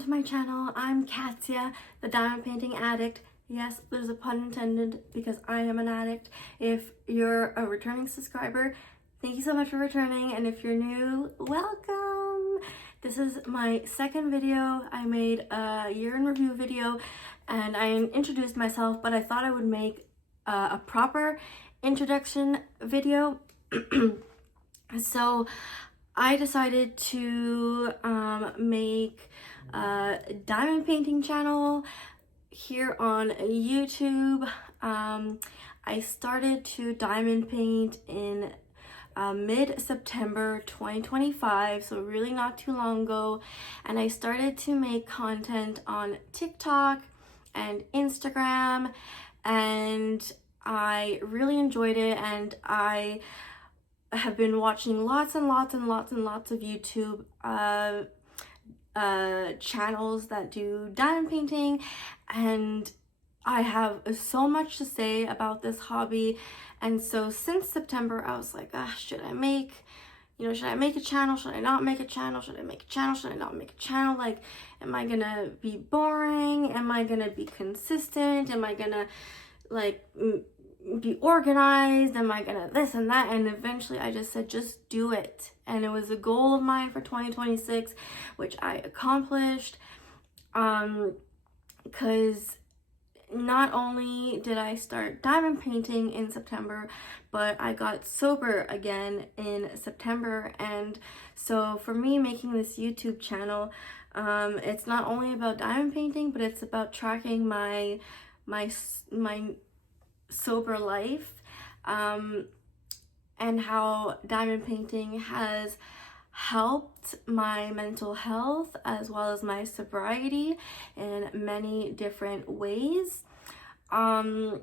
to my channel. I'm Katia, the diamond painting addict. Yes, there's a pun intended because I am an addict. If you're a returning subscriber, thank you so much for returning, and if you're new, welcome. This is my second video. I made a year in review video and I introduced myself, but I thought I would make a proper introduction video. So I decided to make a diamond painting channel here on YouTube. I started to diamond paint in mid-September 2025, so really not too long ago, and I started to make content on TikTok and Instagram, and I really enjoyed it, and I have been watching lots and lots and lots and lots of YouTube channels that do diamond painting, and I have so much to say about this hobby. And so since September I was like, should I make a channel? Should I not make a channel? Should I make a channel? Should I not make a channel? Like, am I gonna be boring? Am I gonna be consistent? Am I gonna like be organized? Am I gonna this and that? And eventually I just said, just do it. And it was a goal of mine for 2026, which I accomplished, because not only did I start diamond painting in September, but I got sober again in September. And so for me, making this YouTube channel, it's not only about diamond painting, but it's about tracking my sober life, and how diamond painting has helped my mental health as well as my sobriety in many different ways. My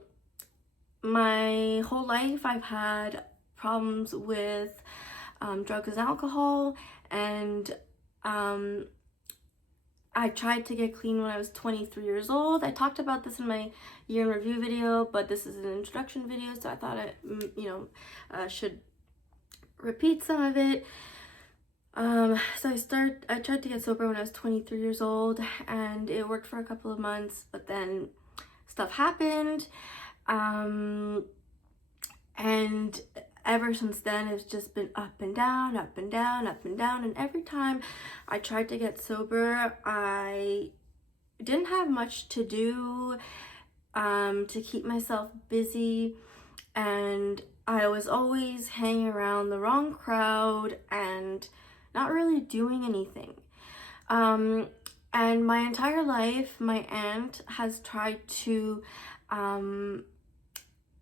whole life I've had problems with drugs and alcohol, and I tried to get clean when I was 23 years old. I talked about this in my year in review video, but this is an introduction video, so I thought I should repeat some of it. So I tried to get sober when I was 23 years old, and it worked for a couple of months, but then stuff happened, and ever since then it's just been up and down, up and down, up and down. And every time I tried to get sober, I didn't have much to do to keep myself busy, and I was always hanging around the wrong crowd and not really doing anything. And my entire life, my aunt has tried to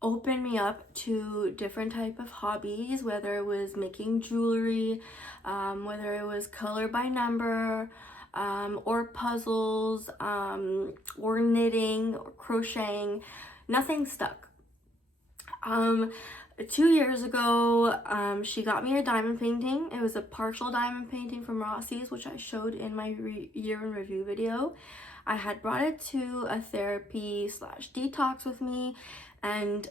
open me up to different type of hobbies, whether it was making jewelry, whether it was color by number, or puzzles, or knitting or crocheting. Nothing stuck. 2 years ago, she got me a diamond painting. It was a partial diamond painting from Rossi's, which I showed in my year in review video. I had brought it to a therapy / detox with me, and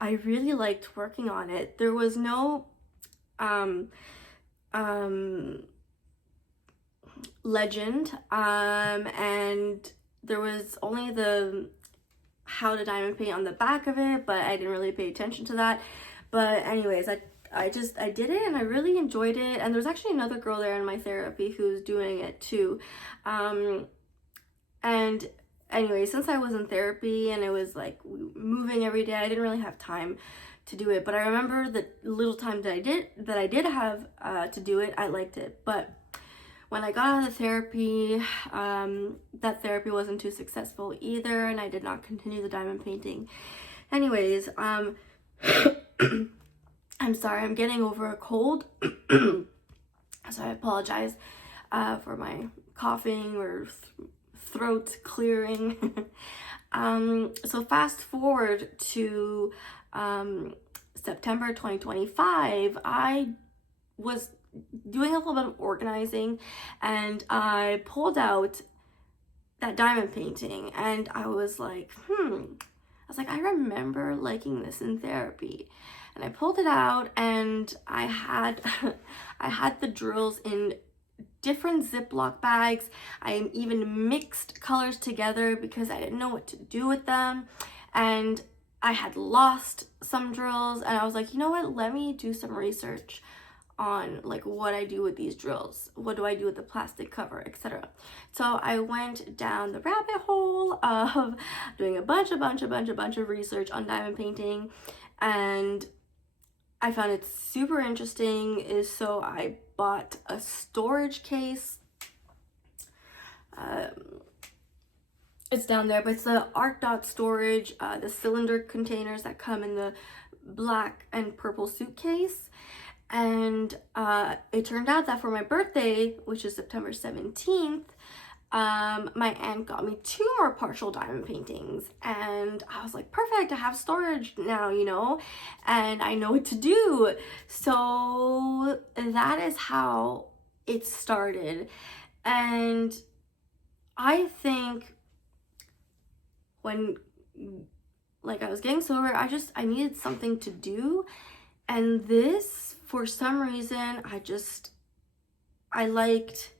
I really liked working on it. There was no legend, and there was only the how to diamond paint on the back of it, but I didn't really pay attention to that. But anyways, I did it, and I really enjoyed it. And there's actually another girl there in my therapy who's doing it too. And anyway, since I was in therapy and it was like moving every day, I didn't really have time to do it. But I remember the little time that I did have to do it, I liked it. But when I got out of the therapy, that therapy wasn't too successful either, and I did not continue the diamond painting. Anyways, I'm sorry, I'm getting over a cold, so I apologize for my coughing or throat clearing. So fast forward to September 2025, I was doing a little bit of organizing, and I pulled out that diamond painting, and I was like, I remember liking this in therapy. And I pulled it out, and I had the drills in different Ziploc bags. I even mixed colors together because I didn't know what to do with them. And I had lost some drills, and I was like, you know what, let me do some research on like what I do with these drills. What do I do with the plastic cover, etc. So I went down the rabbit hole of doing a bunch of research on diamond painting, and I found it super interesting. So I bought a storage case. It's down there, but it's the Art Dot storage, the cylinder containers that come in the black and purple suitcase. And it turned out that for my birthday, which is September 17th, my aunt got me 2 more partial diamond paintings, and I was like, perfect, I have storage now, you know, and I know what to do. So that is how it started. And I think when like I was getting sober, I needed something to do, and this, for some reason, I liked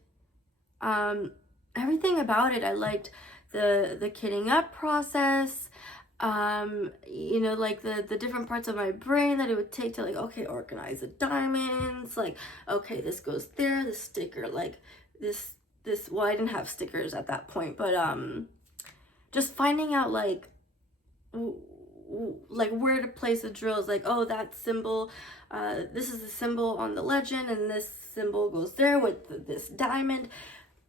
everything about it. I liked the kitting up process, you know, like the different parts of my brain that it would take to like, okay, organize the diamonds, like, okay, this goes there, the sticker, like this, well, I didn't have stickers at that point, but just finding out like where to place the drills, like, oh, that symbol, this is the symbol on the legend, and this symbol goes there with this diamond.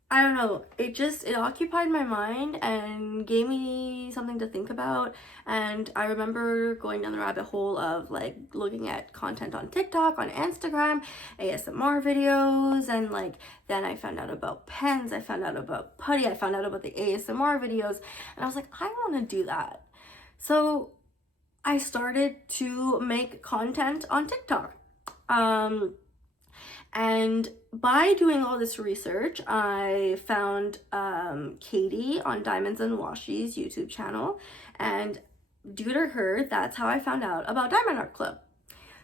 I don't know, it occupied my mind and gave me something to think about. And I remember going down the rabbit hole of like looking at content on TikTok, on Instagram, ASMR videos, and like then I found out about pens, I found out about Putty, I found out about the ASMR videos, and I was like, I want to do that. So I started to make content on TikTok. And by doing all this research, I found Katie on Diamonds and Washi's YouTube channel, and due to her, that's how I found out about Diamond Art Club.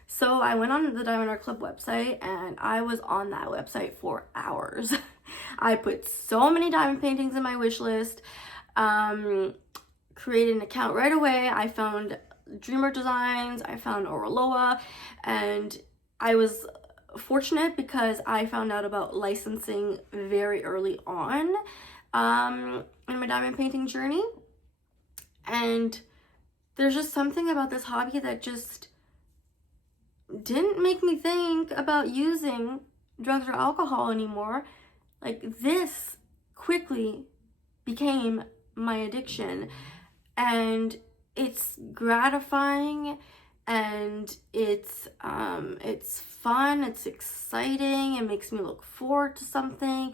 So I went on the Diamond Art Club website, and I was on that website for hours. I put so many diamond paintings in my wish list, created an account right away. I found Dreamer Designs, I found Oroloa, and I was fortunate because I found out about licensing very early on in my diamond painting journey. And there's just something about this hobby that just didn't make me think about using drugs or alcohol anymore. Like, this quickly became my addiction, and it's gratifying, and it's fun, it's exciting, it makes me look forward to something.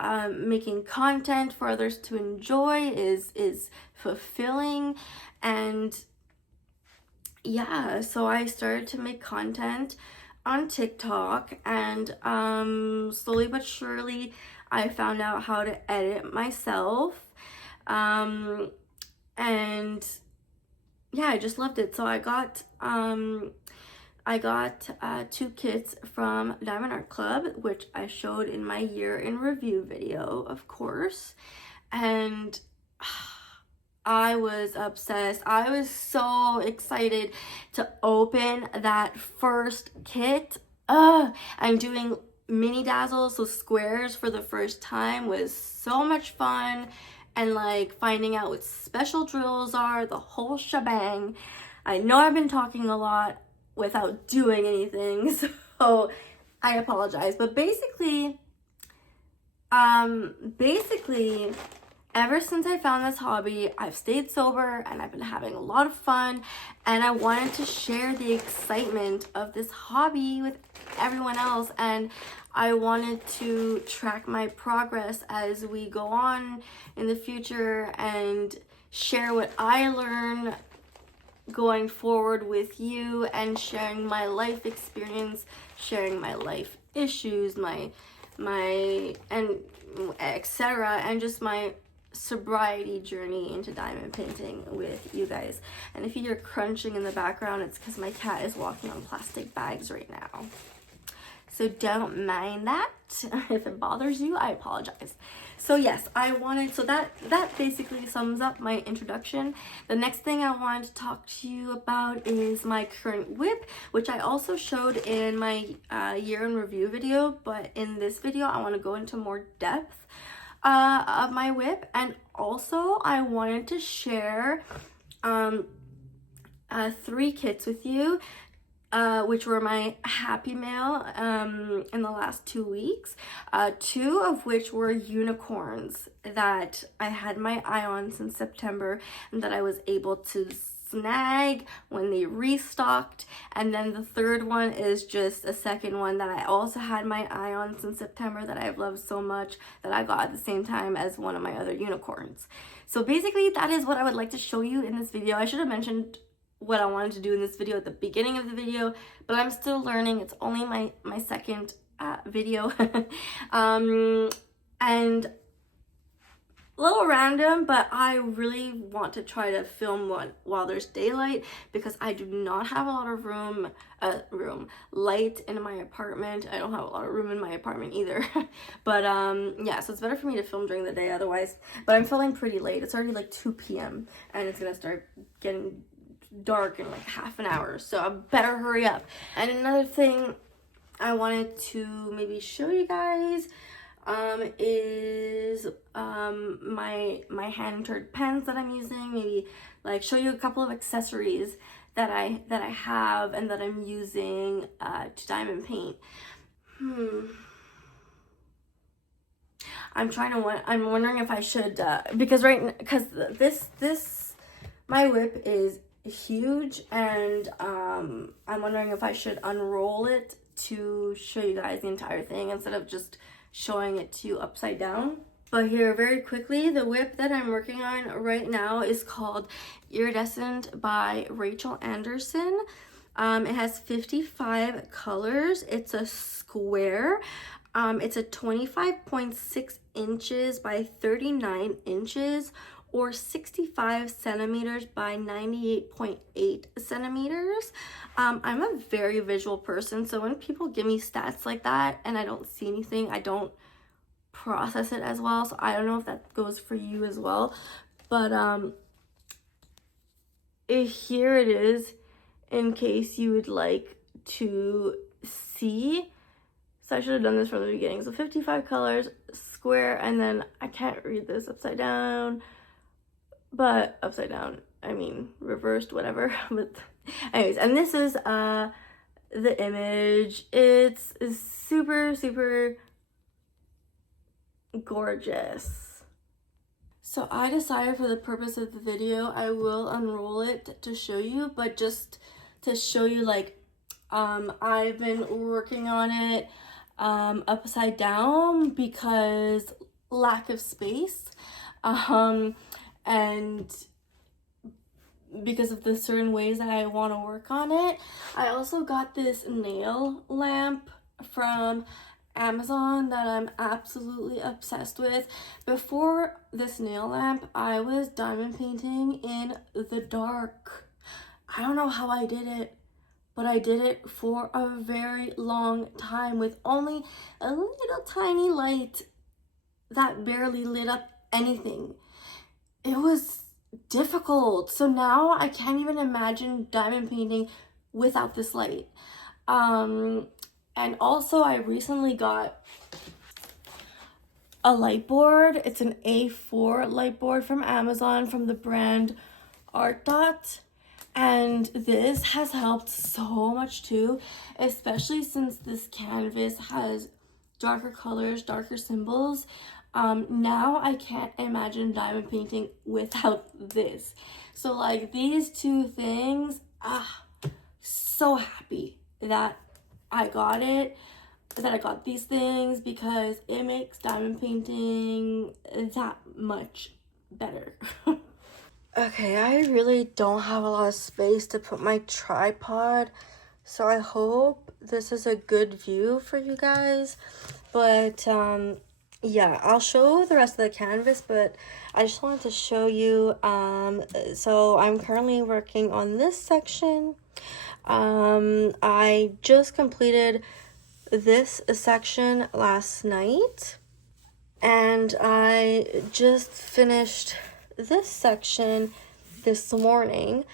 Making content for others to enjoy is fulfilling. And yeah, so I started to make content on TikTok, and slowly but surely I found out how to edit myself, and yeah, I just loved it. So I got 2 kits from Diamond Art Club, which I showed in my year in review video, of course, and I was obsessed. I was so excited to open that first kit. And doing mini dazzles, so squares, for the first time was so much fun. And like finding out what special drills are, the whole shebang. I know I've been talking a lot without doing anything, so I apologize. But basically, ever since I found this hobby, I've stayed sober and I've been having a lot of fun, and I wanted to share the excitement of this hobby with everyone else, and I wanted to track my progress as we go on in the future and share what I learn going forward with you, and sharing my life experience, sharing my life issues, my and etc., and just my sobriety journey into diamond painting with you guys. And if you hear crunching in the background, it's because my cat is walking on plastic bags right now. so don't mind that. If it bothers you, I apologize. So yes, so that basically sums up my introduction. The next thing I wanted to talk to you about is my current WIP, which I also showed in my year in review video, but in this video I want to go into more depth of my WIP. And also I wanted to share 3 kits with you, which were my happy mail in the last 2 weeks, 2 of which were unicorns that I had my eye on since September and that I was able to snag when they restocked. And then the third one is just a second one that I also had my eye on since September that I've loved so much, that I got at the same time as one of my other unicorns. So basically that is what I would like to show you in this video. I should have mentioned what I wanted to do in this video at the beginning of the video, but I'm still learning. It's only my second video. And a little random, but I really want to try to film one while there's daylight, because I do not have a lot of light in my apartment. I don't have a lot of room in my apartment either. But yeah, so it's better for me to film during the day otherwise. But I'm filming pretty late. It's already like 2 p.m. and it's gonna start getting dark in like half an hour, so I better hurry up. And another thing I wanted to maybe show you guys is my hand-turned pens that I'm using. Maybe like show you a couple of accessories that I have and that I'm using to diamond paint. I'm wondering if I should because this my WIP is huge, and I'm wondering if I should unroll it to show you guys the entire thing instead of just showing it to you upside down. But here, very quickly, the WIP that I'm working on right now is called Iridescent by Rachel Anderson. It has 55 colors. It's a square. It's a 25.6 inches by 39 inches, or 65 centimeters by 98.8 centimeters. I'm a very visual person, so when people give me stats like that and I don't see anything, I don't process it as well. So I don't know if that goes for you as well. But here it is, in case you would like to see. So I should have done this from the beginning. So 55 colors, square, and then I can't read this upside down. But upside down, I mean reversed, whatever. But anyways, and this is the image. It's super gorgeous. So I decided, for the purpose of the video, I will unroll it to show you, but just to show you, like, I've been working on it upside down because lack of space. And because of the certain ways that I want to work on it. I also got this nail lamp from Amazon that I'm absolutely obsessed with. Before this nail lamp, I was diamond painting in the dark. I don't know how I did it, but I did it for a very long time with only a little tiny light that barely lit up anything. It was difficult. So now I can't even imagine diamond painting without this light. And also I recently got a light board. It's an A4 light board from Amazon from the brand Art. And this has helped so much too, especially since this canvas has darker colors, darker symbols. Now I can't imagine diamond painting without this. So like these two things, so happy that I got it, that I got these things, because it makes diamond painting that much better. Okay, I really don't have a lot of space to put my tripod, so I hope this is a good view for you guys. But yeah, I'll show the rest of the canvas, but I just wanted to show you. So I'm currently working on this section. I just completed this section last night, and I just finished this section this morning.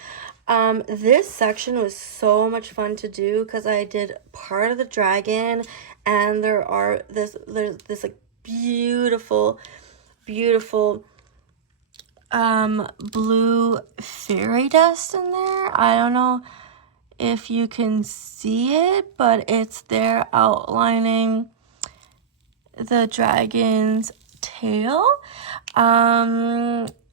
This section was so much fun to do because I did part of the dragon, and there's this like beautiful blue fairy dust in there. I don't know if you can see it, but it's there outlining the dragon's tail.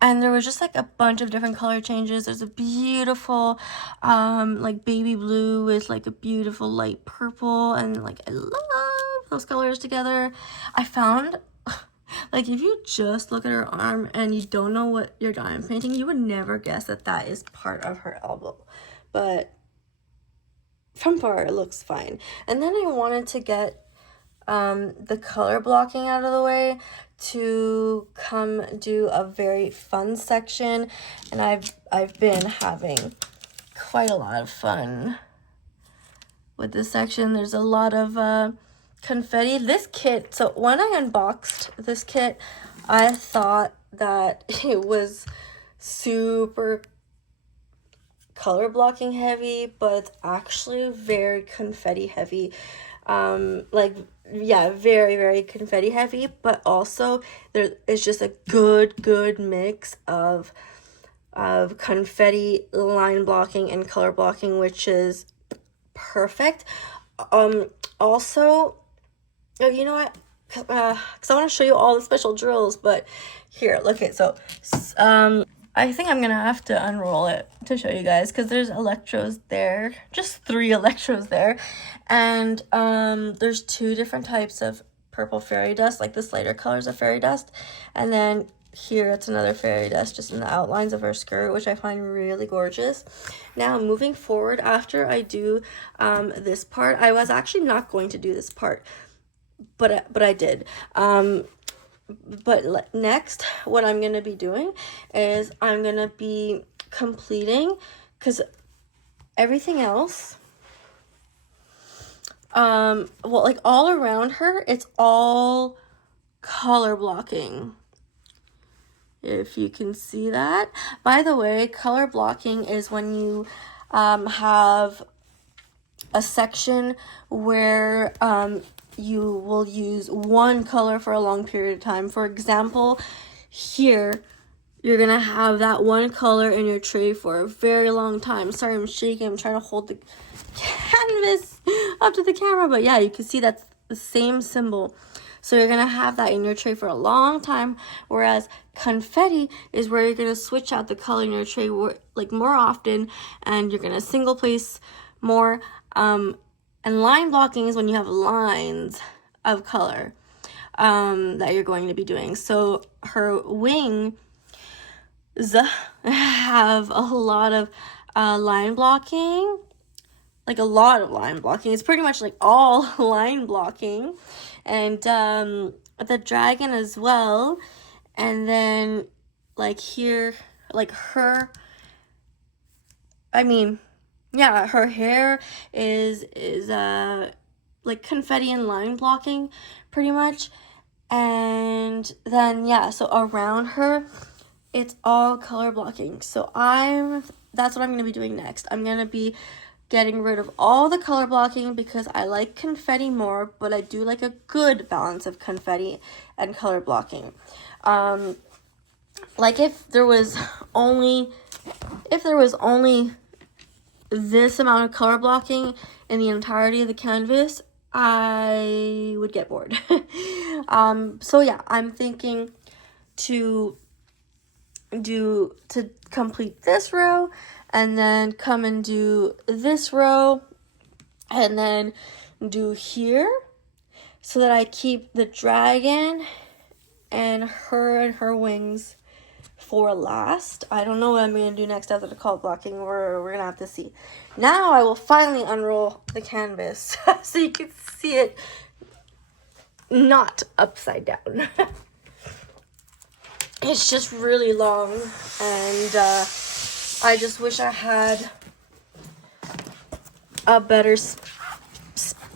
And there was just like a bunch of different color changes. There's a beautiful like baby blue with like a beautiful light purple, and like I love those colors together. I found like if you just look at her arm and you don't know what you're diamond painting, you would never guess that that is part of her elbow. But from far it looks fine. And then I wanted to get the color blocking out of the way to come do a very fun section, and I've been having quite a lot of fun with this section. There's a lot of confetti. This kit, so when I unboxed this kit, I thought that it was super color blocking heavy, but it's actually very confetti heavy. Like, yeah, very confetti heavy, but also there is just a good mix of confetti, line blocking, and color blocking, which is perfect. Also, you know what, because I want to show you all the special drills, but here, look at, so I think I'm gonna have to unroll it to show you guys, because there's electrodes there, just 3 electrodes there, and there's 2 different types of purple fairy dust, like this lighter color is a fairy dust, and then here it's another fairy dust just in the outlines of her skirt, which I find really gorgeous. Now moving forward, after I do this part, I was actually not going to do this part, but I did. But next, what I'm going to be doing is I'm going to be completing, because everything else, well, like all around her, it's all color blocking. If you can see that. By the way, color blocking is when you have a section where you will use one color for a long period of time. For example, here you're gonna have that one color in your tray for a very long time. Sorry, I'm shaking. I'm trying to hold the canvas up to the camera, but yeah, you can see that's the same symbol. So you're gonna have that in your tray for a long time, whereas confetti is where you're gonna switch out the color in your tray like more often, and you're gonna single place more. And line blocking is when you have lines of color that you're going to be doing. So her wings have a lot of line blocking, like a lot of line blocking. It's pretty much like all line blocking. And the dragon as well. And then like here, like her, I mean, yeah, her hair is like confetti and line blocking pretty much. And then yeah, so around her it's all color blocking. So that's what I'm going to be doing next. I'm going to be getting rid of all the color blocking because I like confetti more, but I do like a good balance of confetti and color blocking. Like if there was only this amount of color blocking in the entirety of the canvas, I would get bored. So yeah, I'm thinking to complete this row, and then come and do this row, and then do here, so that I keep the dragon and her wings for last. I don't know what I'm going to do next after the color blocking. We're going to have to see. Now I will finally unroll the canvas so you can see it not upside down. It's just really long, and I just wish I had a better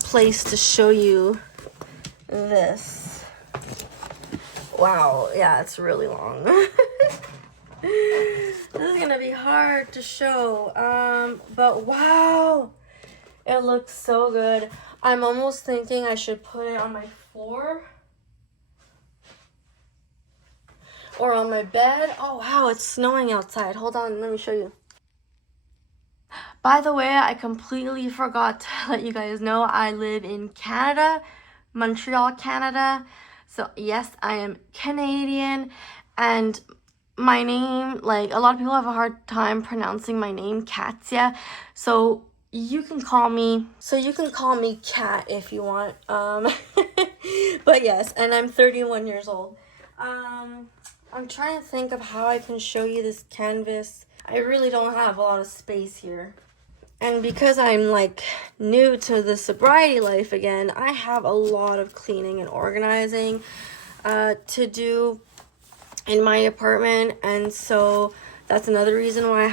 place to show you this. Wow, yeah, it's really long. This is gonna be hard to show, but wow, it looks so good. I'm almost thinking I should put it on my floor or on my bed. Oh wow, it's snowing outside. Hold on, let me show you. By the way, I completely forgot to let you guys know I live in Canada, Montreal, Canada. So yes, I am Canadian, and my name, like, a lot of people have a hard time pronouncing my name, Katia. So you can call me Kat if you want. But yes, and I'm 31 years old. I'm trying to think of how I can show you this canvas. I really don't have a lot of space here. And because I'm like new to the sobriety life again, I have a lot of cleaning and organizing to do in my apartment, and so that's another reason why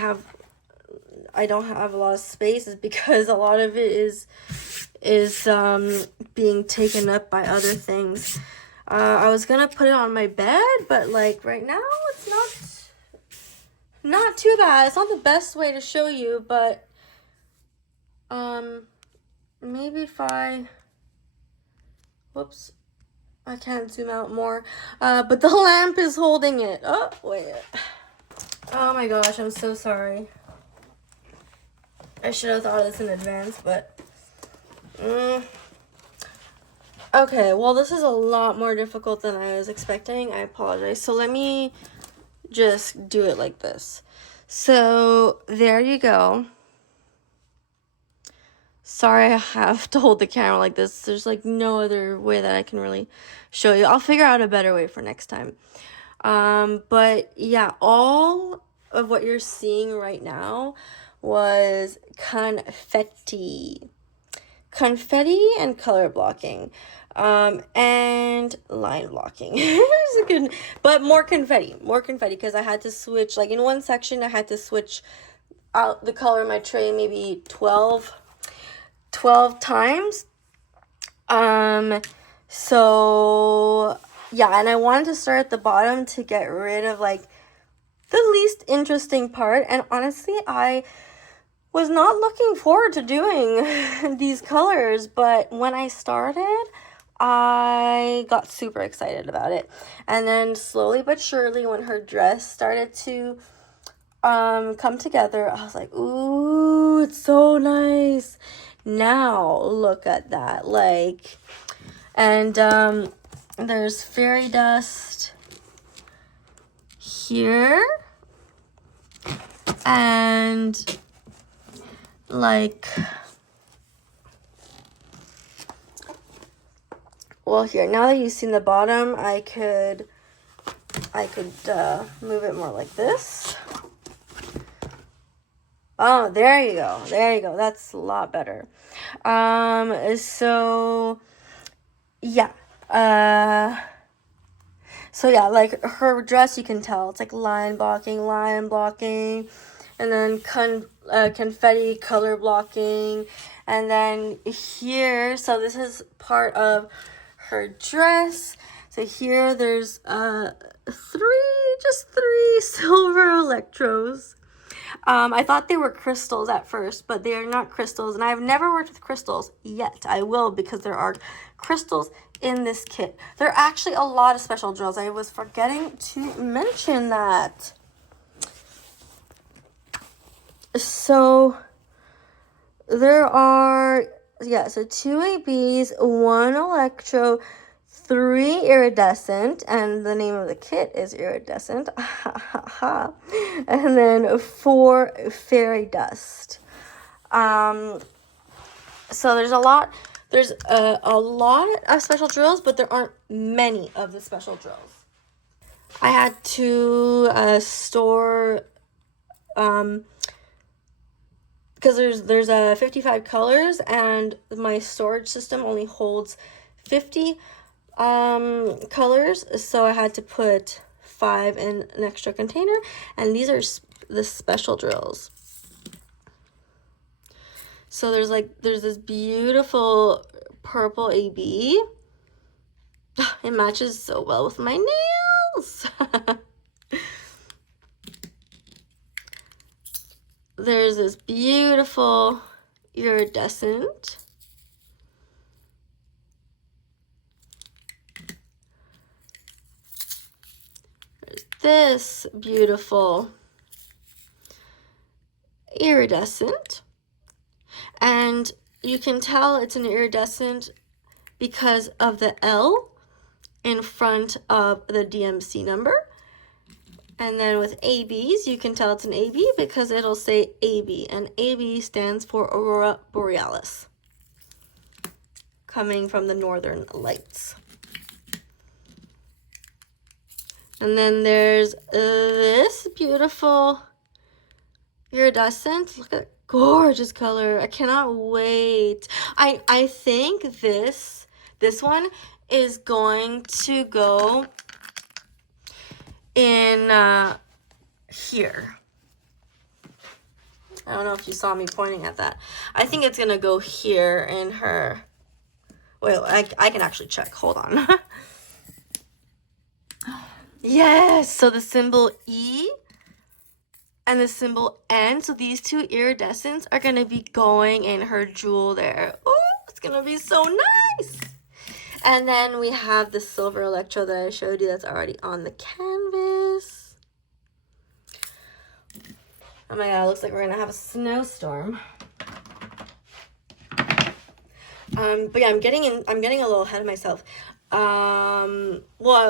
I don't have a lot of space, is because a lot of it is being taken up by other things. I was gonna put it on my bed, but like right now it's not too bad. It's not the best way to show you, but maybe if whoops, I can't zoom out more. But the lamp is holding it. Oh, wait. Oh my gosh, I'm so sorry. I should have thought of this in advance, but... Okay, well, this is a lot more difficult than I was expecting. I apologize. So let me just do it like this. So there you go. Sorry I have to hold the camera like this. There's like no other way that I can really show you. I'll figure out a better way for next time. But yeah, all of what you're seeing right now was confetti and color blocking, and line blocking. It's good, but more confetti because I had to switch, like in one section I had to switch out the color of my tray maybe 12 times. So yeah, and I wanted to start at the bottom to get rid of like the least interesting part, and honestly I was not looking forward to doing these colors, but when I started, I got super excited about it. And then slowly but surely, when her dress started to come together, I was like, ooh, it's so nice. Now look at that. Like, and there's fairy dust here, and like, well, here, now that you've seen the bottom, I could move it more like this. Oh, there you go. That's a lot better. So yeah, like her dress, you can tell it's like line blocking, and then confetti color blocking, and then here, so this is part of her dress. So here there's three silver electrodes. I thought they were crystals at first, but they are not crystals, and I've never worked with crystals yet. I will, because there are crystals in this kit. There are actually a lot of special drills. I was forgetting to mention that. So there are, so 2 ABs, 1 electro, 3 iridescent, and the name of the kit is iridescent, and then 4 fairy dust. So there's a lot of special drills, but there aren't many of the special drills. I had to store, because there's 55 colors, and my storage system only holds 50 colors, so I had to put 5 in an extra container, and these are the special drills. So there's this beautiful purple AB. It matches so well with my nails. There's this beautiful iridescent. There's this beautiful iridescent. And you can tell it's an iridescent because of the L in front of the DMC number. And then with ABs, you can tell it's an AB because it'll say AB, and AB stands for Aurora Borealis, coming from the northern lights. And then there's this beautiful iridescent. Look at that gorgeous color. I cannot wait. I think this one is going to go in here. I don't know if you saw me pointing at that. I think it's gonna go here in her. Wait, I can actually check. Hold on. Yes, so the symbol E and the symbol N. So these two iridescents are gonna be going in her jewel there. Oh, it's gonna be so nice. And then we have the silver electro that I showed you that's already on the canvas. Oh my god, it looks like we're gonna have a snowstorm. But yeah, I'm getting a little ahead of myself. Well,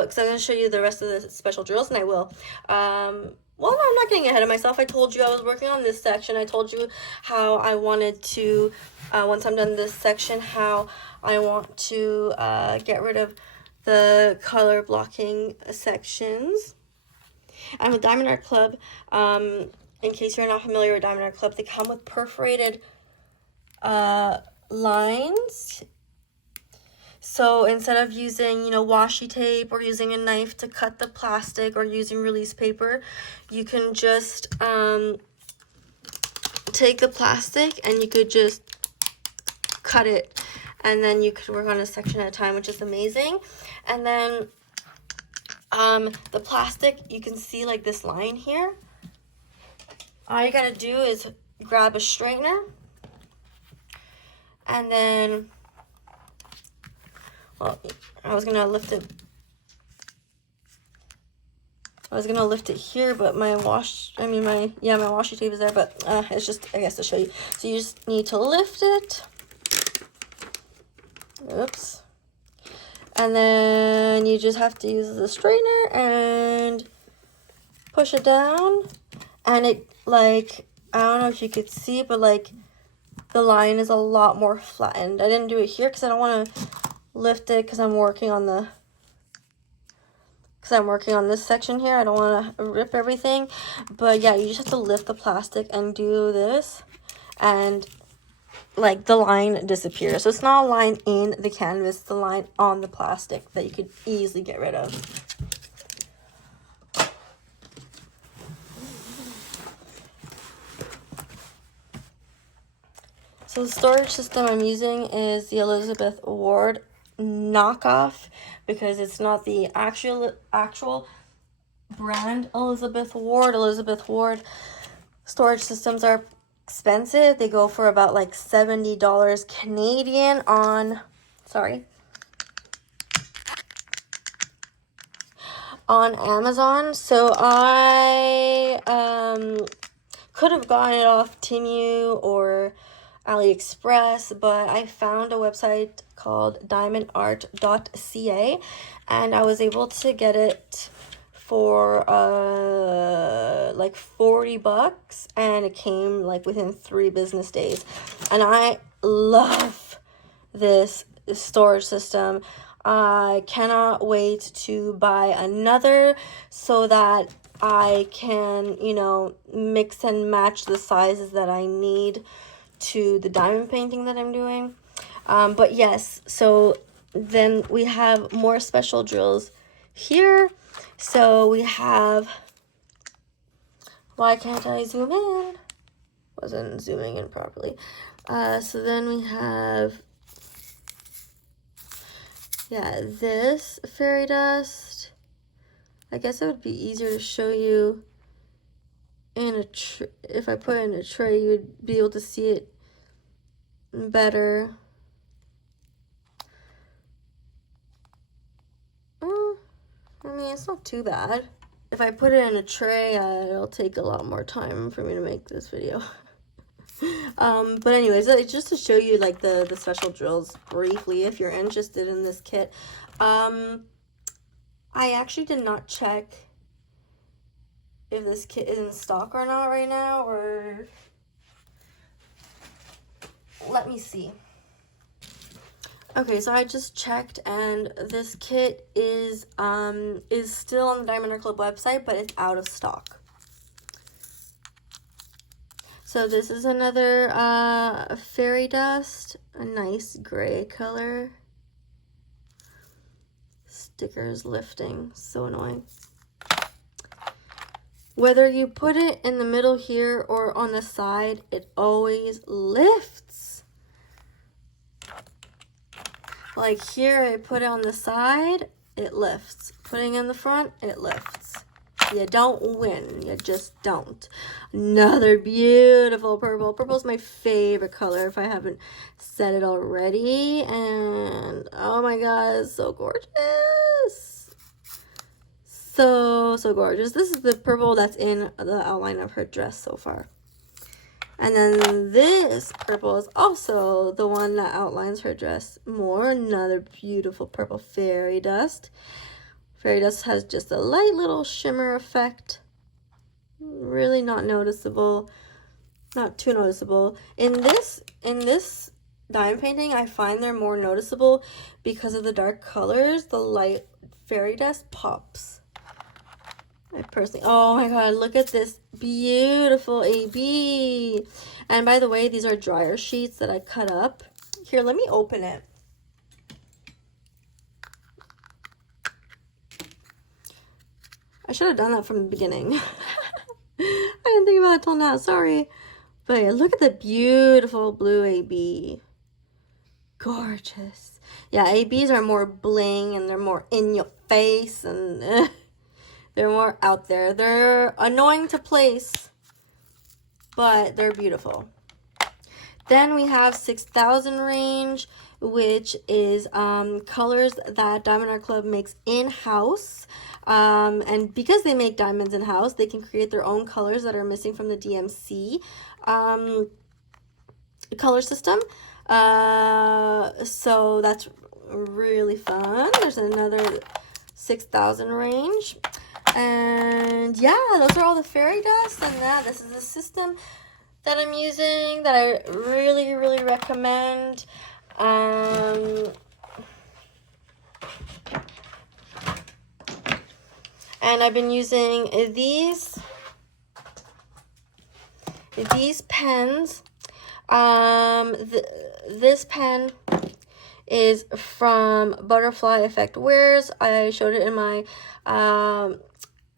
because I'm gonna show you the rest of the special drills, and I will. Well, no, I'm not getting ahead of myself. I told you I was working on this section. I told you how I wanted to, once I'm done this section, how I want to get rid of the color blocking sections. And with Diamond Art Club, in case you're not familiar with Diamond Art Club, they come with perforated lines. So instead of using, washi tape or using a knife to cut the plastic or using release paper, you can just take the plastic and you could just cut it, and then you could work on a section at a time, which is amazing. And then the plastic, you can see like this line here. All you gotta do is grab a straightener, and then, well, I was gonna lift it here, but my washi tape is there, but it's just, I guess, to show you. So you just need to lift it. Oops. And then you just have to use the straightener and push it down. And it, like, I don't know if you could see, but like the line is a lot more flattened. I didn't do it here because I don't want to lift it because I'm working on this section here. I don't want to rip everything. But yeah, you just have to lift the plastic and do this, and like the line disappears. So it's not a line in the canvas, it's the line on the plastic that you could easily get rid of. So the storage system I'm using is the Elizabeth Ward knockoff, because it's not the actual brand Elizabeth Ward. Elizabeth Ward storage systems are expensive. They go for about like $70 Canadian on Amazon. So I could have gotten it off Temu or AliExpress, but I found a website called diamondart.ca, and I was able to get it for like $40, and it came like within 3 business days. And I love this storage system. I cannot wait to buy another so that I can, mix and match the sizes that I need to the diamond painting that I'm doing. But yes, so then we have more special drills here. So we have, why can't I zoom in? Wasn't zooming in properly. So then we have yeah, this fairy dust, I guess it would be easier to show you in a if I put it in a tray, you would be able to see it better. I mean, it's not too bad. If I put it in a tray, it'll take a lot more time for me to make this video. But anyways, just to show you like the special drills briefly, if you're interested in this kit. I actually did not check if this kit is in stock or not right now, or let me see. Okay, so I just checked, and this kit is still on the Diamond Art Club website, but it's out of stock. So this is another fairy dust, a nice gray color. Stickers lifting, so annoying. Whether you put it in the middle here or on the side, it always lifts. Like here, I put it on the side, it lifts. Putting it in the front, it lifts. You don't win. You just don't. Another beautiful purple. Purple is my favorite color if I haven't said it already. And oh my god, it's so gorgeous. So gorgeous. This is the purple that's in the outline of her dress so far. And then this purple is also the one that outlines her dress more. Another beautiful purple fairy dust. Fairy dust has just a light little shimmer effect. Really not noticeable. Not too noticeable. In this diamond painting, I find they're more noticeable because of the dark colors. The light fairy dust pops. I personally, oh my god, look at this beautiful AB. And by the way, these are dryer sheets that I cut up. Here, let me open it. I should have done that from the beginning. I didn't think about it till now, sorry. But yeah, look at the beautiful blue AB. Gorgeous. Yeah, ABs are more bling and they're more in your face and they're more out there. They're annoying to place, but they're beautiful. Then we have 6,000 range, which is colors that Diamond Art Club makes in-house. And because they make diamonds in-house, they can create their own colors that are missing from the DMC color system. So that's really fun. There's another 6,000 range. And yeah, those are all the fairy dust. And yeah, this is the system that I'm using that I really, really recommend. And I've been using these pens. This pen is from Butterfly Effect Wares. I showed it in my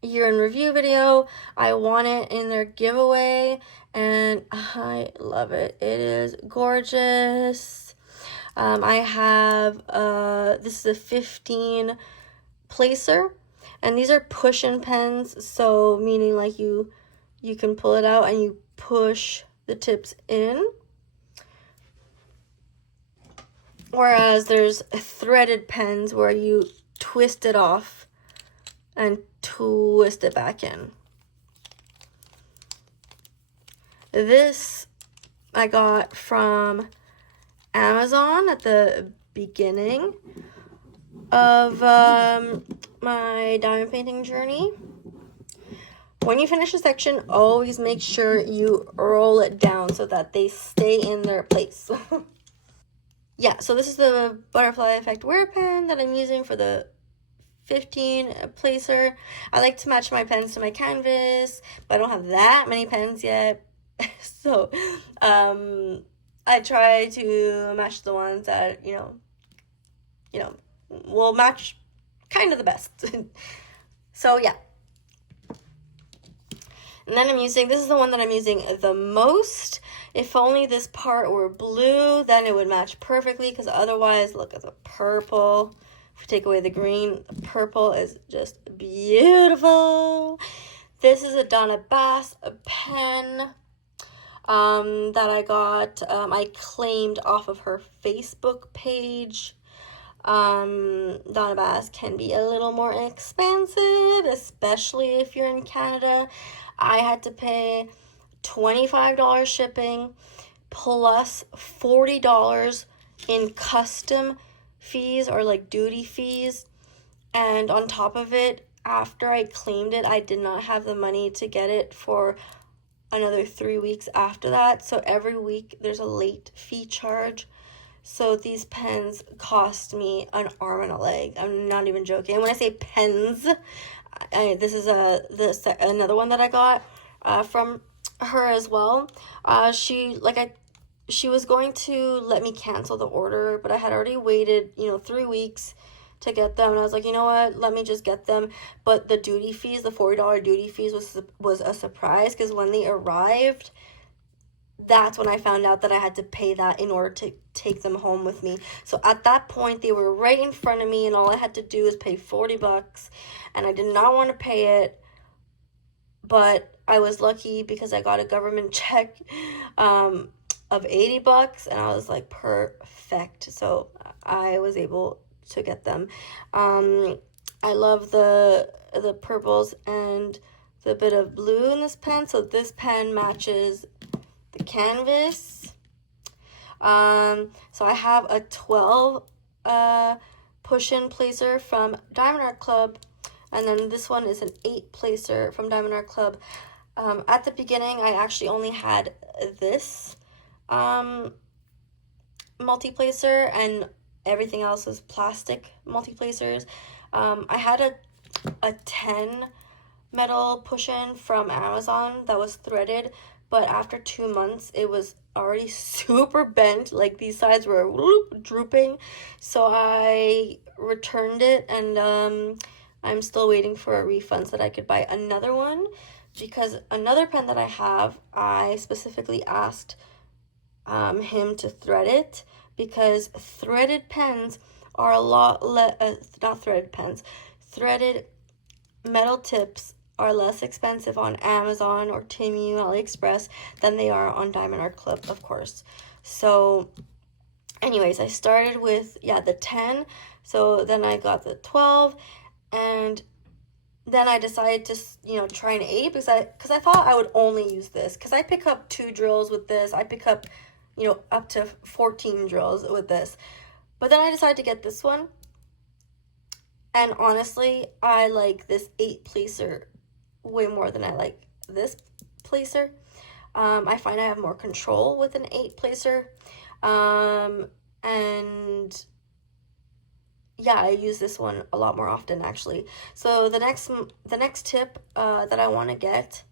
year in review video. I won it in their giveaway and I love it. It is gorgeous. I have this is a 15 placer, and these are push-in pens, so meaning like you can pull it out and you push the tips in. Whereas there's threaded pens where you twist it off and twist it back in. This I got from Amazon at the beginning of my diamond painting journey. When you finish a section, always make sure you roll it down so that they stay in their place. Yeah, so this is the Butterfly Effect Wear pen that I'm using for the 15 placer. I like to match my pens to my canvas, but I don't have that many pens yet. So I try to match the ones that, you know, will match kind of the best. So yeah. And then I'm using, this is the one that I'm using the most. If only this part were blue, then it would match perfectly, because otherwise, look at the purple. If we take away the green, the purple is just beautiful. This is a Donna Bass pen that I got. I claimed off of her Facebook page. Donna Bass can be a little more expensive, especially if you're in Canada. I had to pay $25 shipping plus $40 in custom fees or like duty fees. And on top of it, after I claimed it, I did not have the money to get it for another 3 weeks after that. So every week there's a late fee charge. So these pens cost me an arm and a leg. I'm not even joking. And when I say pens, this is another one that I got from her as well. She was going to let me cancel the order, but I had already waited 3 weeks to get them, and I was like, you know what, let me just get them. But the duty fees, the $40 duty fees was a surprise, because when they arrived, that's when I found out that I had to pay that in order to take them home with me. So at that point, they were right in front of me, and all I had to do was pay $40, and I did not want to pay it, but I was lucky because I got a government check of $80, and I was like, perfect. So I was able to get them. I love the purples and the bit of blue in this pen. So this pen matches the canvas. So I have a 12 push-in placer from Diamond Art Club, and then this one is an 8 placer from Diamond Art Club. At the beginning, I actually only had this multi-placer, and everything else was plastic multi-placers. I had a 10 metal push-in from Amazon that was threaded, but after 2 months it was already super bent, like these sides were drooping, so I returned it, and I'm still waiting for a refund so that I could buy another one, because another pen that I have, I specifically asked him to thread it, because threaded pens are a lot not threaded pens, threaded metal tips are less expensive on Amazon or Temu, AliExpress than they are on Diamond Art Club, of course. So anyways, I started with the 10, so then I got the 12, and then I decided to try an 8, because I thought I would only use this, because I pick up 2 drills with this. I pick up up to 14 drills with this. But then I decided to get this one, and honestly, I like this 8 placer way more than I like this placer. I find I have more control with an 8 placer, and yeah, I use this one a lot more often, actually. So the next tip that I want to get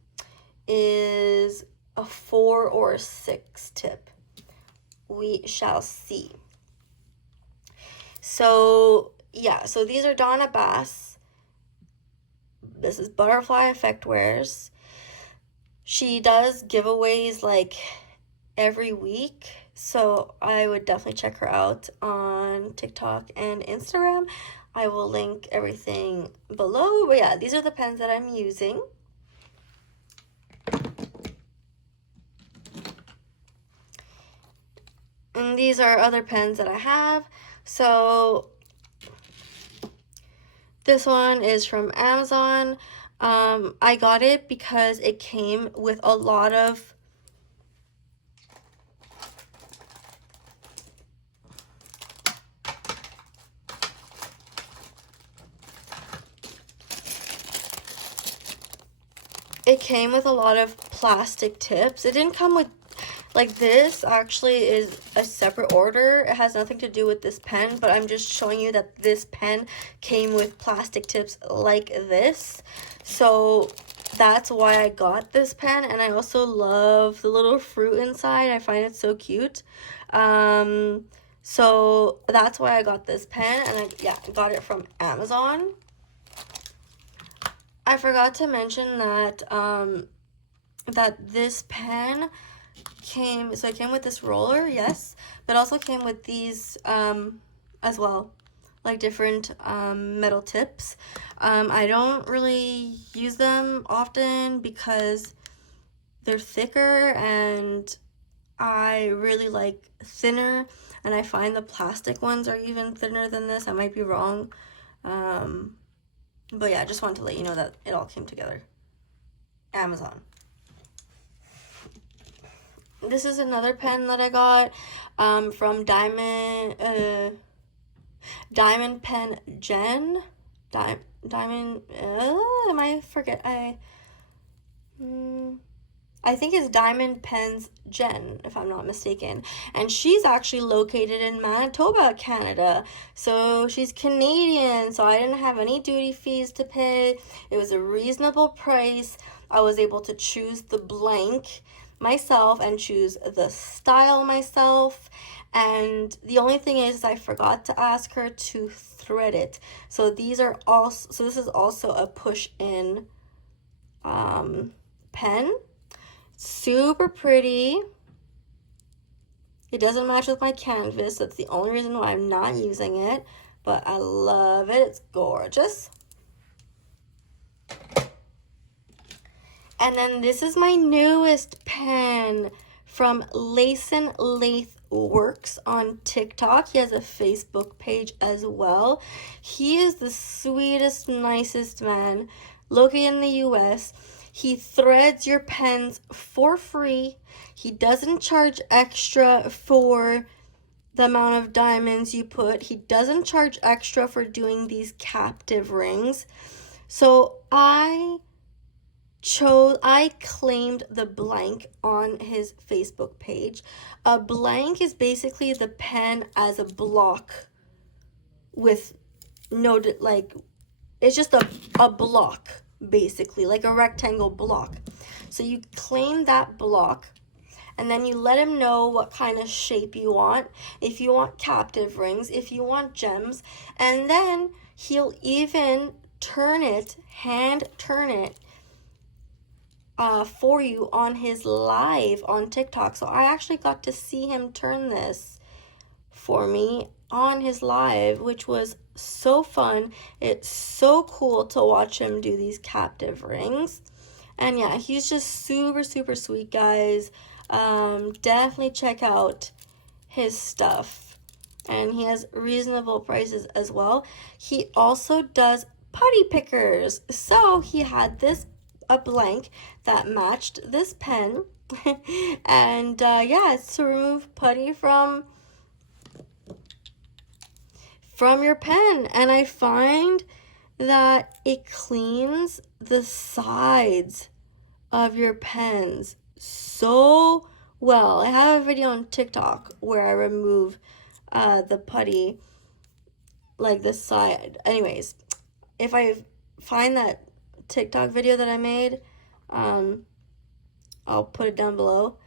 is a 4 or a 6 tip. We shall see. So yeah, so these are Donna Bass. This is Butterfly Effect Wares. She does giveaways like every week, so I would definitely check her out on TikTok and Instagram. I will link everything below. But yeah, these are the pens that I'm using. And these are other pens that I have. So this one is from Amazon. I got it because it came with a lot of plastic tips. It didn't come with, like, this actually is a separate order. It has nothing to do with this pen, but I'm just showing you that this pen came with plastic tips like this. So that's why I got this pen, and I also love the little fruit inside. I find it so cute. So that's why I got this pen, and I got it from Amazon. I forgot to mention that that this pen came with this roller, yes, but also came with these as well, like different metal tips. I don't really use them often because they're thicker, and I really like thinner, and I find the plastic ones are even thinner than this. I might be wrong. But yeah, I just wanted to let you know that it all came together. Amazon. This is another pen that I got from Diamond Pen Gen. Diamond, I think it's Diamond Pens Jen, if I'm not mistaken. And she's actually located in Manitoba, Canada. So she's Canadian, so I didn't have any duty fees to pay. It was a reasonable price. I was able to choose the blank myself and choose the style myself. And the only thing is I forgot to ask her to thread it. So these are also, so this is also a push-in pen. Super pretty. It doesn't match with my canvas. That's the only reason why I'm not using it. But I love it. It's gorgeous. And then this is my newest pen from Layson Lathe Works on TikTok. He has a Facebook page as well. He is the sweetest, nicest man located in the US. He threads your pens for free. He doesn't charge extra for the amount of diamonds you put. He doesn't charge extra for doing these captive rings. So I claimed the blank on his Facebook page. A blank is basically the pen as a block with no, like, it's just a block, basically, like a rectangle block. So you claim that block, and then you let him know what kind of shape you want, if you want captive rings, if you want gems, and then he'll even hand turn it for you on his live on TikTok. So I actually got to see him turn this for me on his live, which was so fun. It's so cool to watch him do these captive rings. And yeah, he's just super, super sweet, guys. Definitely check out his stuff. And he has reasonable prices as well. He also does putty pickers. So he had a blank that matched this pen. And yeah, it's to remove putty from your pen. And I find that it cleans the sides of your pens so well. I have a video on TikTok where I remove the putty, like this side. Anyways, if I find that TikTok video that I made, I'll put it down below.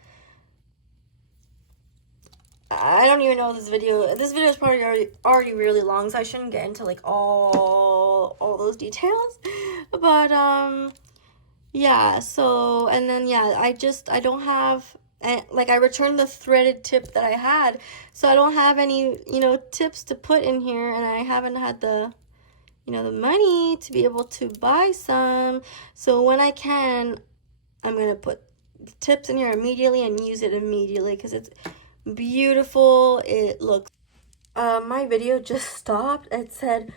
I don't even know this video is probably already really long, so I shouldn't get into like all those details. But yeah, so, and then yeah, I don't have, like, I returned the threaded tip that I had, so I don't have any, tips to put in here, and I haven't had the money to be able to buy some. So when I can, I'm gonna put tips in here immediately and use it immediately because it's beautiful. It looks, my video just stopped. It said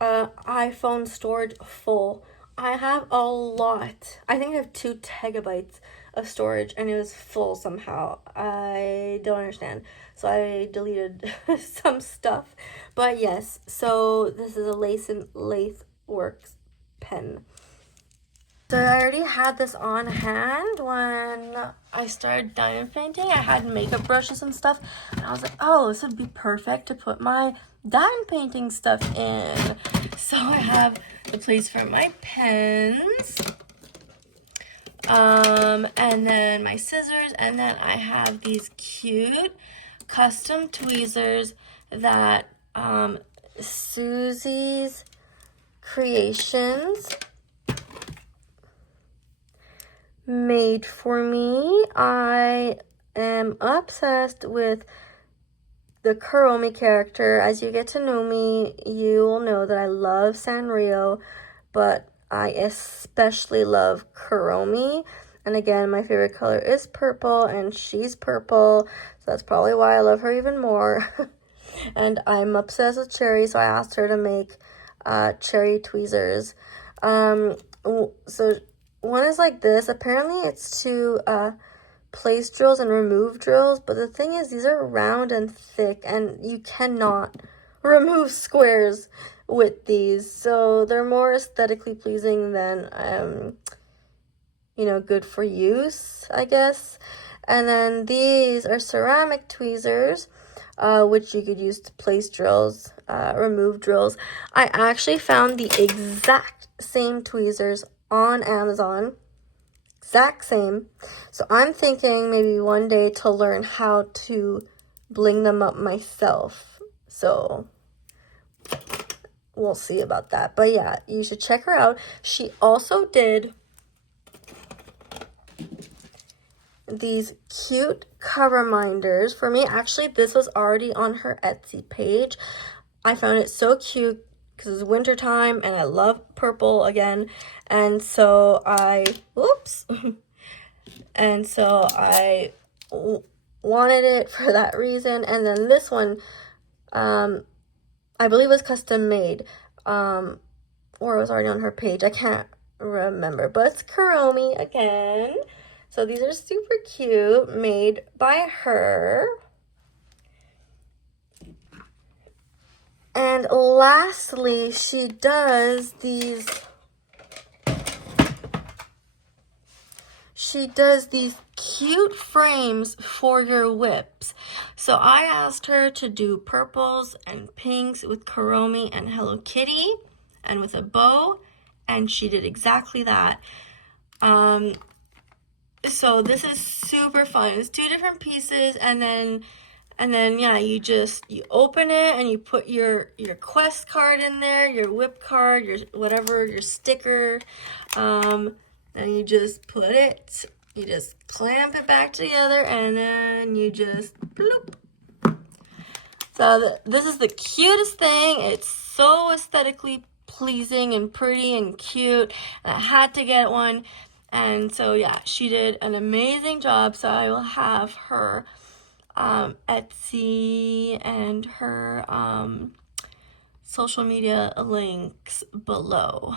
iPhone storage full. I have a lot. I think I have 2 TB of storage, and it was full somehow. I don't understand. So I deleted some stuff. But yes, so this is a Layson Lathe Works pen. So I already had this on hand when I started diamond painting. I had makeup brushes and stuff, and I was like, oh, this would be perfect to put my diamond painting stuff in. So I have the place for my pens, and then my scissors, and then I have these cute custom tweezers that Susie's Creations made for me. I am obsessed with the Kuromi character. As you get to know me, you will know that I love Sanrio, but I especially love Kuromi. And again, my favorite color is purple, and she's purple, so that's probably why I love her even more. And I'm obsessed with cherry, so I asked her to make cherry tweezers. So one is like this. Apparently it's to place drills and remove drills, but the thing is, these are round and thick, and you cannot remove squares with these, so they're more aesthetically pleasing than you know, good for use, I guess. And then these are ceramic tweezers, which you could use to place drills, remove drills. I actually found the exact same tweezers on Amazon. Exact same. So I'm thinking maybe one day to learn how to bling them up myself. So we'll see about that. But yeah, you should check her out. She also did these cute cover minders for me. Actually, this was already on her Etsy page. I found it so cute because it's winter time and I love purple again, and so I and so I wanted it for that reason. And then this one, I believe was custom made, or it was already on her page, I can't remember, but it's Kuromi again. So these are super cute, made by her. And lastly, she does these cute frames for your WIPs. So I asked her to do purples and pinks with Kuromi and Hello Kitty and with a bow, and she did exactly that. So this is super fun. It's 2 different pieces, and then yeah, you open it and you put your quest card in there, your WIP card, your whatever, your sticker, and you just clamp it back together, and then you just bloop. So this is the cutest thing. It's so aesthetically pleasing and pretty and cute. I had to get one. And so yeah, she did an amazing job. So I will have her Etsy and her social media links below.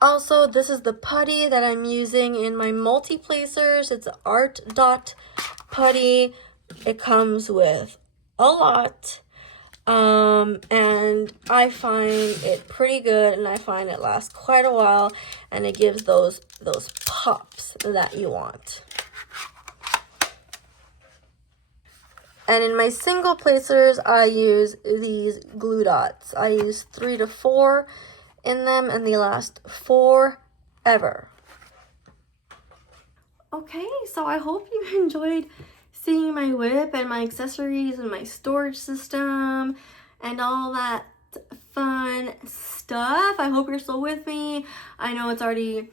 Also, this is the putty that I'm using in my multi-placers. It's art.putty. It comes with a lot. And I find it pretty good, and I find it lasts quite a while, and it gives those pops that you want. And in my single placers, I use these glue dots. I use 3 to 4 in them, and they last forever. Okay, so I hope you enjoyed seeing my WIP and my accessories and my storage system and all that fun stuff. I hope you're still with me. I know it's already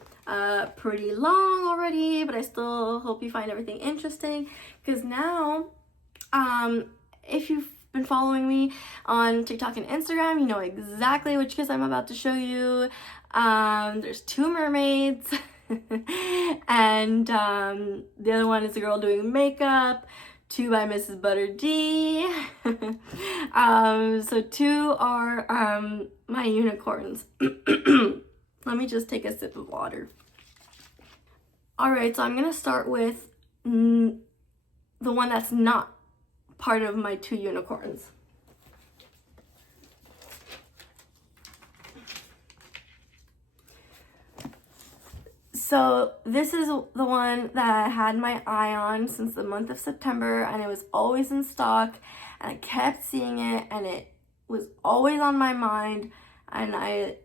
pretty long already, but I still hope you find everything interesting, because now if you've been following me on TikTok and Instagram, you know exactly which kiss I'm about to show you. There's 2 mermaids. And the other one is a girl doing makeup, 2 by Mrs. Butter D. So 2 are my unicorns. Let me just take a sip of water. Alright, so I'm gonna start with the one that's not part of my 2 unicorns. So this is the one that I had my eye on since the month of September, and it was always in stock, and I kept seeing it, and it was always on my mind, and I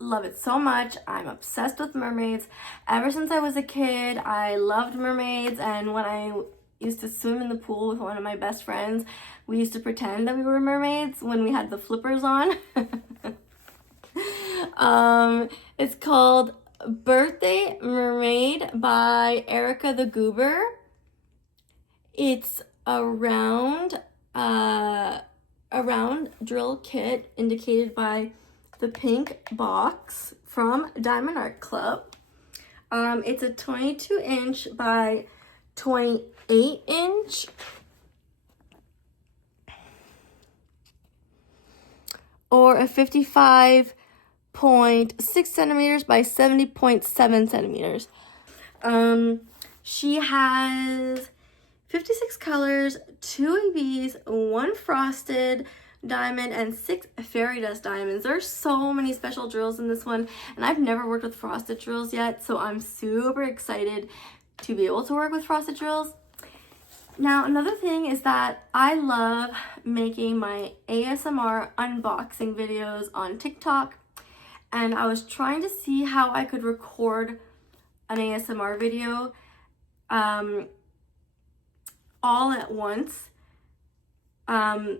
love it so much. I'm obsessed with mermaids. Ever since I was a kid, I loved mermaids, and when I used to swim in the pool with one of my best friends, we used to pretend that we were mermaids when we had the flippers on. It's called Birthday Mermaid by Erica the Goober. It's a round drill kit indicated by the pink box from Diamond Art Club. It's a 22-inch by 28-inch. Or a 55.6 centimeters by 70.7 centimeters. She has 56 colors, 2 ABs, 1 frosted diamond, and 6 fairy dust diamonds. There's so many special drills in this one, and I've never worked with frosted drills yet, so I'm super excited to be able to work with frosted drills. Now, another thing is that I love making my ASMR unboxing videos on TikTok, and I was trying to see how I could record an ASMR video all at once. And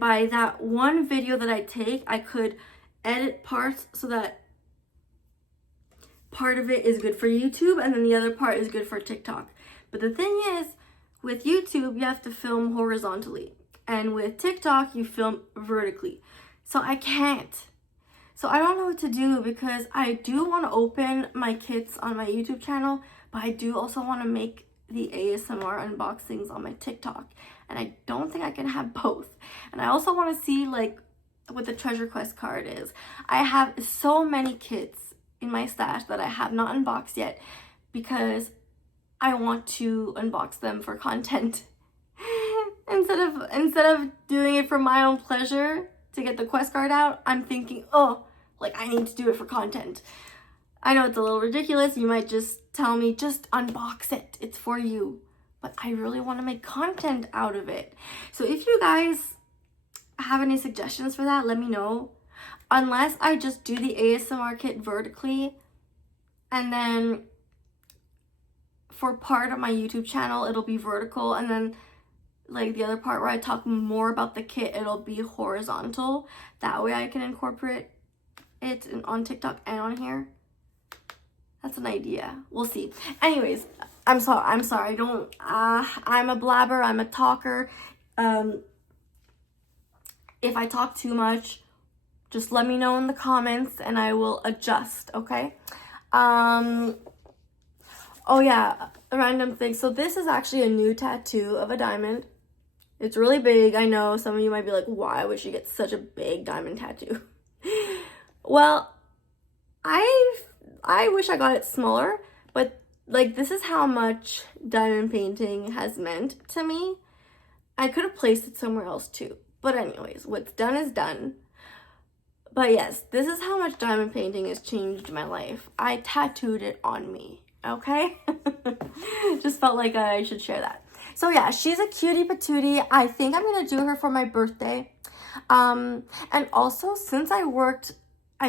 by that one video that I take, I could edit parts so that part of it is good for YouTube and then the other part is good for TikTok. But the thing is, with YouTube, you have to film horizontally. And with TikTok, you film vertically. So I can't. So I don't know what to do because I do want to open my kits on my YouTube channel, but I do also want to make the ASMR unboxings on my TikTok. And I don't think I can have both. And I also want to see like what the treasure quest card is. I have so many kits in my stash that I have not unboxed yet because I want to unbox them for content instead of doing it for my own pleasure to get the quest card out. I'm thinking, oh, like I need to do it for content. I know it's a little ridiculous. You might just tell me, just unbox it. It's for you. But I really want to make content out of it. So if you guys have any suggestions for that, let me know. Unless I just do the ASMR kit vertically, and then for part of my YouTube channel, it'll be vertical, and then like the other part where I talk more about the kit, it'll be horizontal. That way I can incorporate it on TikTok and on here. That's an idea. We'll see. Anyways, I'm sorry. I'm a blabber. I'm a talker. If I talk too much, just let me know in the comments and I will adjust, okay? Oh yeah, a random thing. So this is actually a new tattoo of a diamond. It's really big. I know some of you might be like, why would she get such a big diamond tattoo? Well, I wish I got it smaller, but like this is how much diamond painting has meant to me. I could have placed it somewhere else too. But anyways, what's done is done. But yes, this is how much diamond painting has changed my life. I tattooed it on me, okay? Just felt like I should share that. So yeah, she's a cutie patootie. I think I'm going to do her for my birthday. And also, since I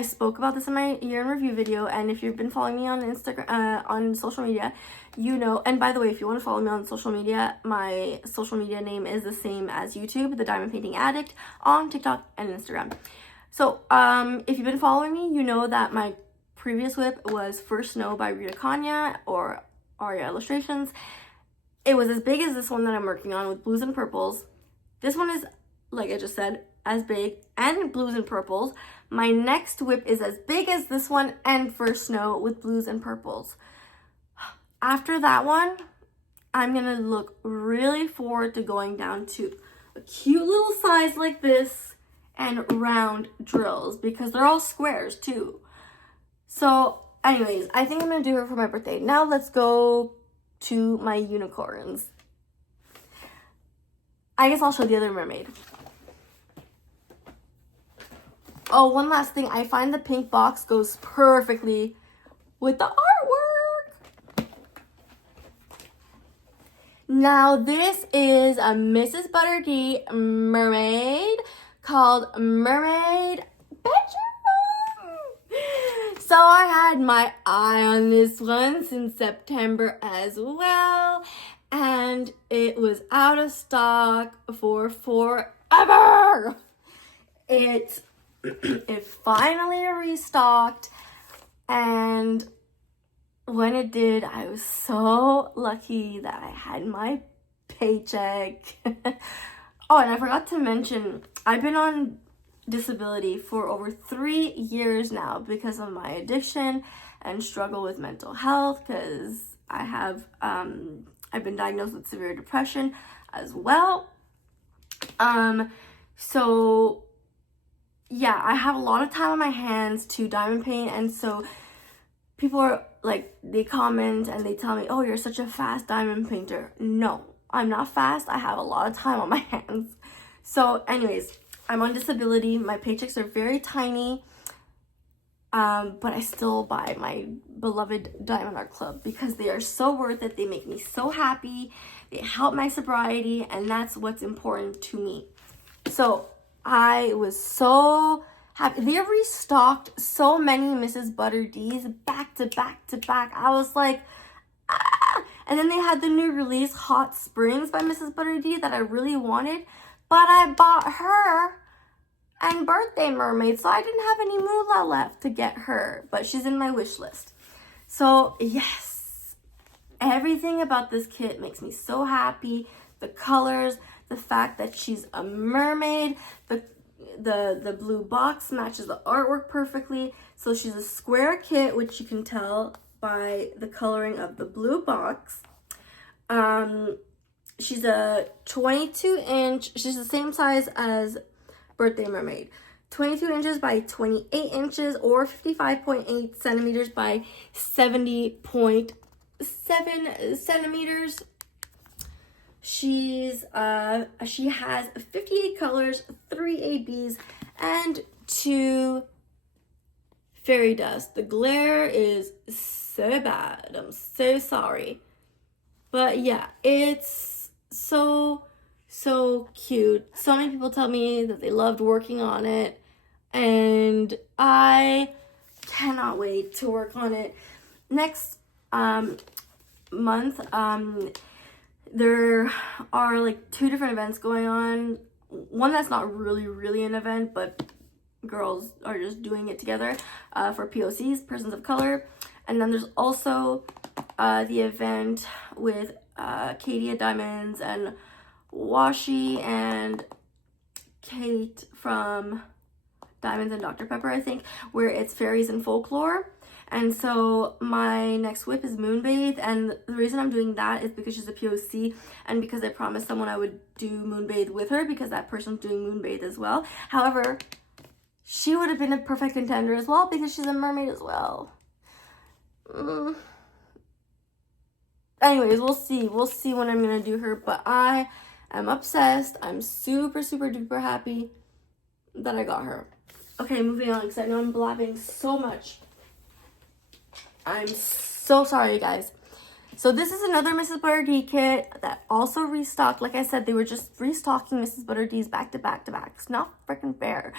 spoke about this in my year in review video, and if you've been following me on Instagram, on social media, you know, and by the way, if you want to follow me on social media, my social media name is the same as YouTube, The Diamond Painting Addict, on TikTok and Instagram. So, if you've been following me, you know that my previous WIP was First Snow by Rita Katia, or Aria Illustrations. It was as big as this one that I'm working on with blues and purples. This one is, like I just said, as big and blues and purples. My next WIP is as big as this one and First Snow with blues and purples. After that one, I'm gonna look really forward to going down to a cute little size like this and round drills because they're all squares too. So anyways, I think I'm gonna do her for my birthday. Now let's go to my unicorns. I guess I'll show the other mermaid. Oh, one last thing. I find the pink box goes perfectly with the artwork. Now, this is a Mrs. Butterdy mermaid called Mermaid Bedroom. So I had my eye on this one since September as well. And it was out of stock for forever. It finally restocked, and when it did, I was so lucky that I had my paycheck. Oh, and I forgot to mention, I've been on disability for over 3 years now because of my addiction and struggle with mental health, because I've been diagnosed with severe depression as well. So yeah, I have a lot of time on my hands to diamond paint, and so people are like, they comment and they tell me, oh, you're such a fast diamond painter. No, I'm not fast. I have a lot of time on my hands. So anyways, I'm on disability. My paychecks are very tiny. But I still buy my beloved Diamond Art Club because they are so worth it. They make me so happy. They help my sobriety, and that's what's important to me. So I was so happy. They restocked so many Mrs. Butter D's back to back to back. I was like, ah! And then they had the new release, Hot Springs by Mrs. Butter D, that I really wanted. But I bought her and Birthday Mermaid, so I didn't have any moolah left to get her. But she's in my wish list. So yes, everything about this kit makes me so happy. The colors, the fact that she's a mermaid, the blue box matches the artwork perfectly. So she's a square kit, which you can tell by the coloring of the blue box. She's a 22-inch. She's the same size as Birthday Mermaid. 22 inches by 28 inches, or 55.8 centimeters by 70.7 centimeters. She has 58 colors, 3 ABs, and 2 fairy dust. The glare is so bad. I'm so sorry. But yeah, it's so cute. So many people tell me that they loved working on it, and I cannot wait to work on it. Next month, there are like 2 different events going on. One that's not really an event, but girls are just doing it together for POCs, persons of color. And then there's also the event with Katia Diamonds and Washi and Kate from Diamonds and Dr. Pepper, I think, where it's fairies and folklore. And so my next WIP is Moonbathe, and the reason I'm doing that is because she's a POC, and because I promised someone I would do Moonbathe with her, because that person's doing Moonbathe as well. However, she would have been a perfect contender as well because she's a mermaid as well. Anyways, we'll see when I'm gonna do her, but I am obsessed. I'm super duper happy that I got her. Okay, moving on, because I know I'm blabbing so much. I'm so sorry, guys. So this is another Mrs. Butter D kit that also restocked. Like I said, they were just restocking Mrs. Butter D's back to back to back. It's not freaking fair.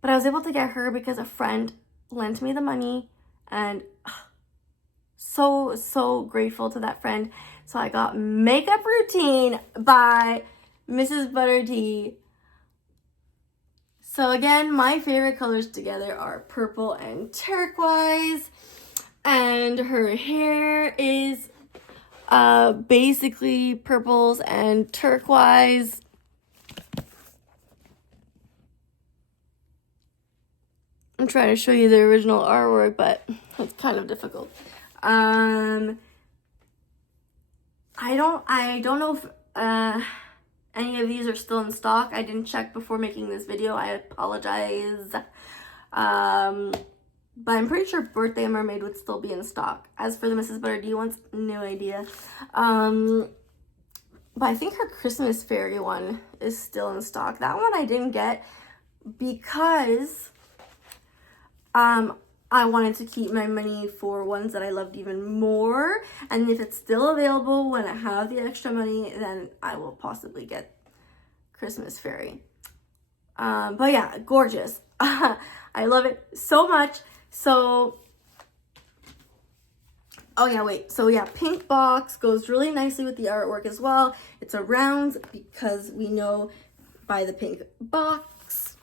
But I was able to get her because a friend lent me the money, and so grateful to that friend. So I got Makeup Routine by Mrs. Butter D. So again, my favorite colors together are purple and turquoise. And her hair is basically purples and turquoise. I'm trying to show you the original artwork, but it's kind of difficult. I don't know if any of these are still in stock. I didn't check before making this video. I apologize. But I'm pretty sure Birthday Mermaid would still be in stock. As for the Mrs. Butter D ones, no idea. But I think her Christmas fairy one is still in stock. That one I didn't get because I wanted to keep my money for ones that I loved even more. And if it's still available when I have the extra money, then I will possibly get Christmas fairy. But yeah, gorgeous. I love it so much. So, oh yeah, wait. So yeah, pink box goes really nicely with the artwork as well. It's a round because we know by the pink box.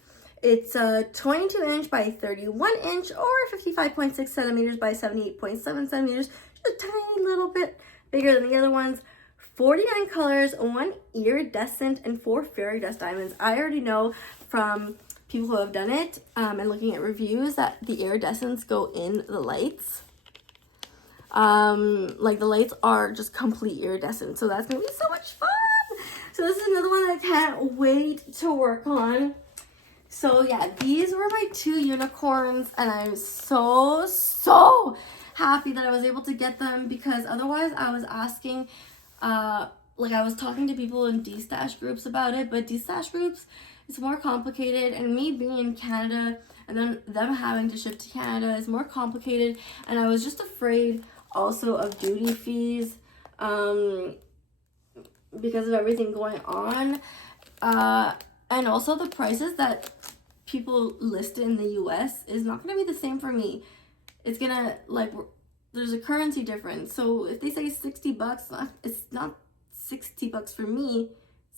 It's a 22 inch by 31 inch or 55.6 centimeters by 78.7 centimeters. Just a tiny little bit bigger than the other ones. 49 colors, 1 iridescent, and 4 fairy dust diamonds. I already know from people who have done it and looking at reviews that the iridescents go in the lights. Like the lights are just complete iridescent, so that's gonna be so much fun. So this is another one that I can't wait to work on. So yeah, these were my 2 unicorns, and I'm so happy that I was able to get them, because otherwise I was asking, like I was talking to people in D-stash groups about it, but D-stash groups, it's more complicated, and me being in Canada and then them having to ship to Canada is more complicated, and I was just afraid also of duty fees because of everything going on, and also the prices that people list in the US is not going to be the same for me. It's gonna, like, there's a currency difference, so if they say $60, it's not $60 for me,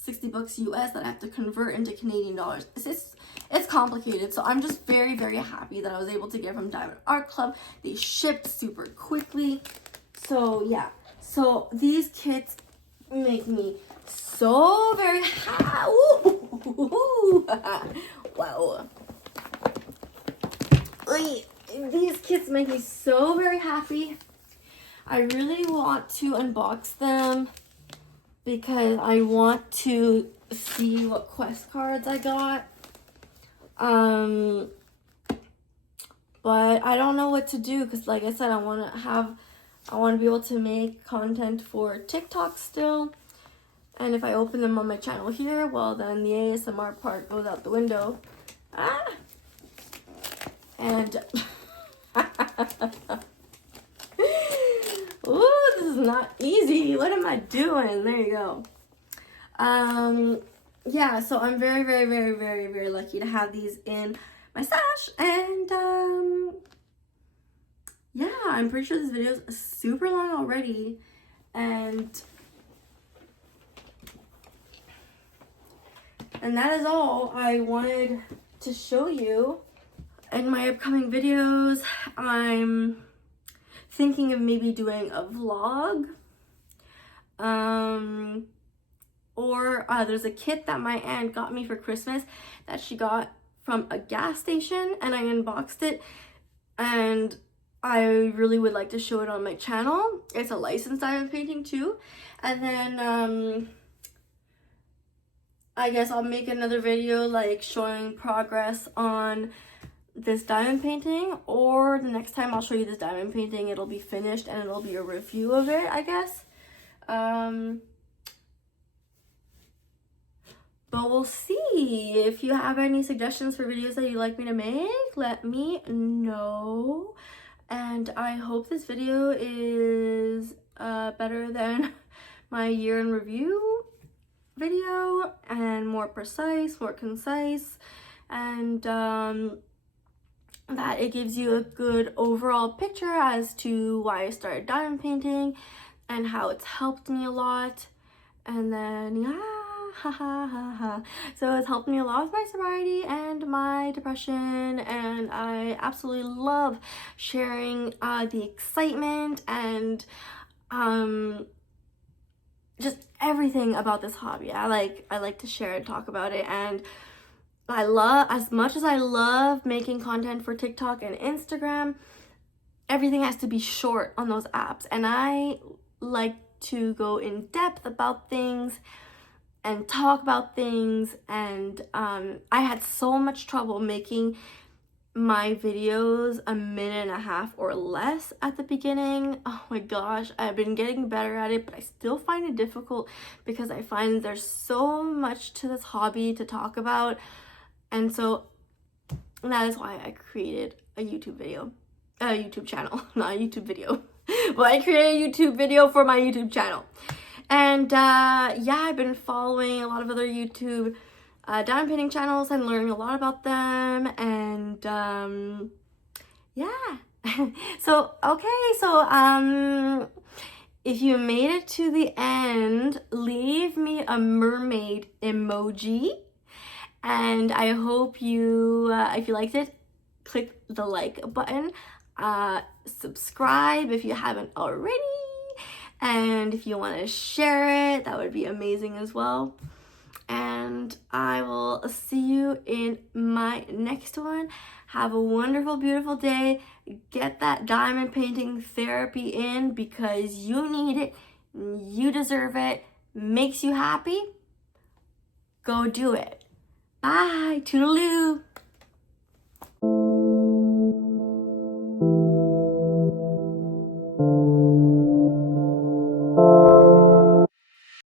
$60 US that I have to convert into Canadian dollars. It's complicated, so I'm just very happy that I was able to get from Diamond Art Club. They shipped super quickly, so yeah. So these kits make me so very happy. Wow. These kits make me so very happy. I really want to unbox them because I want to see what quest cards I got. But I don't know what to do because, like I said, I want to be able to make content for TikTok still. And if I open them on my channel here, well, then the ASMR part goes out the window. And ooh, this is not easy. What am I doing? There you go. Yeah, so I'm very lucky to have these in my stash. And yeah, I'm pretty sure this video is super long already. And that is all I wanted to show you. In my upcoming videos, I'm thinking of maybe doing a vlog. Or there's a kit that my aunt got me for Christmas that she got from a gas station, and I unboxed it, and I really would like to show it on my channel. It's a licensed diamond painting too. And then I guess I'll make another video like showing progress on this diamond painting, or the next time I'll show you this diamond painting, it'll be finished and it'll be a review of it, I guess. But we'll see. If you have any suggestions for videos that you'd like me to make, let me know. And I hope this video is better than my year in review video, and more precise, more concise, and that it gives you a good overall picture as to why I started diamond painting and how it's helped me a lot. And then yeah, so it's helped me a lot with my sobriety and my depression, and I absolutely love sharing the excitement and just everything about this hobby. I like to share and talk about it, and I love, as much as I love making content for TikTok and Instagram, everything has to be short on those apps, and I like to go in depth about things and talk about things. And I had so much trouble making my videos a minute and a half or less at the beginning. Oh my gosh, I've been getting better at it, but I still find it difficult because I find there's so much to this hobby to talk about. And so that is why I created a YouTube channel, not a YouTube video. But I created a YouTube video for my YouTube channel. And yeah, I've been following a lot of other YouTube diamond painting channels and learning a lot about them. And yeah. So if you made it to the end, leave me a mermaid emoji. And I hope you, if you liked it, click the like button. Subscribe if you haven't already. And if you want to share it, that would be amazing as well. And I will see you in my next one. Have a wonderful, beautiful day. Get that diamond painting therapy in because you need it. You deserve it. Makes you happy. Go do it. Bye. Toodaloo.